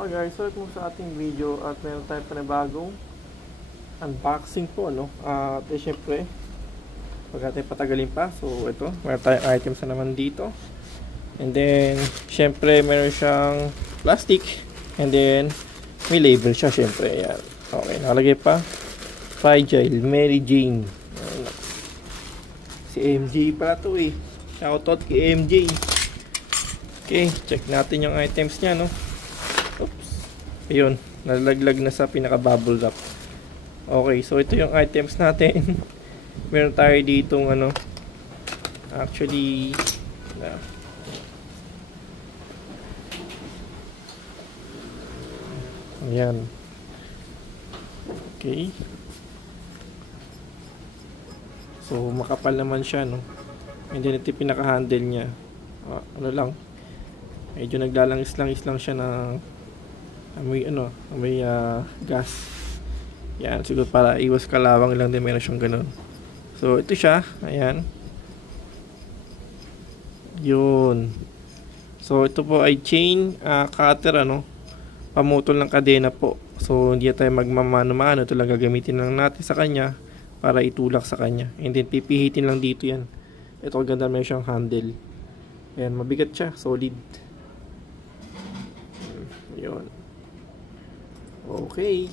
Okay guys, so kung sa ating video at meron tayong panibagong unboxing po, no? At syempre, pag natin patagalin pa, so ito, meron tayong items na naman dito. And then, syempre, meron siyang plastic. And then, may label siya, syempre. Ayan. Okay, nakalagay pa. Fragile, Mary Jane. Ayan. Si MJ pala to eh. Shoutout kay MJ. Okay, check natin yung items niya, no? Oops. Ayun, nalaglag na sa pinaka bubble wrap. Okay, so ito yung items natin. Meron tayo ditong ano. Actually, ayan. Okay. So makapal naman siya, no? And then ito yung pinaka-handle niya. Ano lang. Medyo naglalangis-langis lang siya ng amoy gas. Yan, siguro para iwas kalawang lang din meron siyang ganun. So ito siya, ayan. Yun. So ito po ay chain cutter, ano, pamutol ng kadena po. So hindi tayo magmamano-mano, ito lang gagamitin lang natin sa kanya para itulak sa kanya. And then pipihitin lang dito yan. Ito ganda, meron siyang handle. Ayan, mabigat siya, solid. Yun. Okay.